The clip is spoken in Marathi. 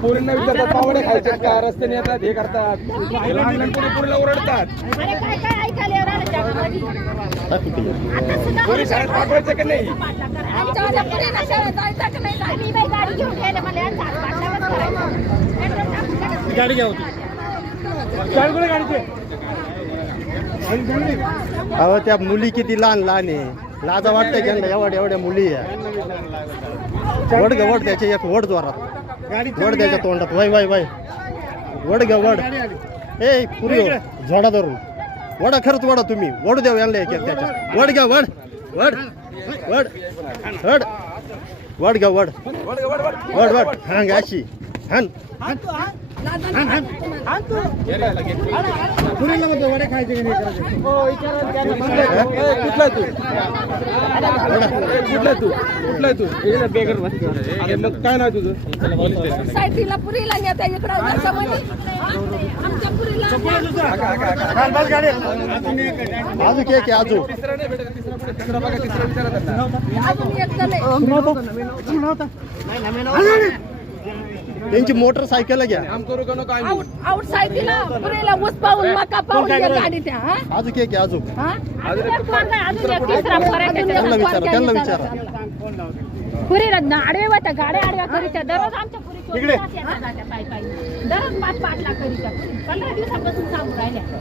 पोरींना विचारतात पावडे खायचे का रस्त्याने येतात हे करतात पुरीला ओरडतात पोरी शाळेत पाठवायचं की नाही गाडी घ्या होती अहो त्या मुली किती लहान लहान आहे लाजा वाटतं की एवढ्या मुली आहे वड ग वड त्याच्या एक वड जोरात वड त्याच्या तोंडात वाय वाय वाय वड ग वड ए पुरी झाडा धरून वडा खरंच वडा तुम्ही वडू द्या यांना एक त्याच्या वड घ्या वड वड वड वड वड घ्या वड वड वड हां अशी हान पुरीला मध्ये वडे खायचे की नाही कुठला तू बेगर मग काय नाही तुझं साईडला पुरीला नेता इकडं आमच्या पुरीला आजू के की आजू अजून एक जण त्यांची मोटरसायकल घ्या आउट साईडला पुरीला ऊस पाहून मका पाहून गाडी त्या आजू के की आजू त्यांना विचारा पुरीला आडवे होत्या गाड्या आडव्या करीत्या दररोज आमच्या पुरी दररोज 5-5 लाख करीत्या 15 दिवसापासून सांगू राहिल्या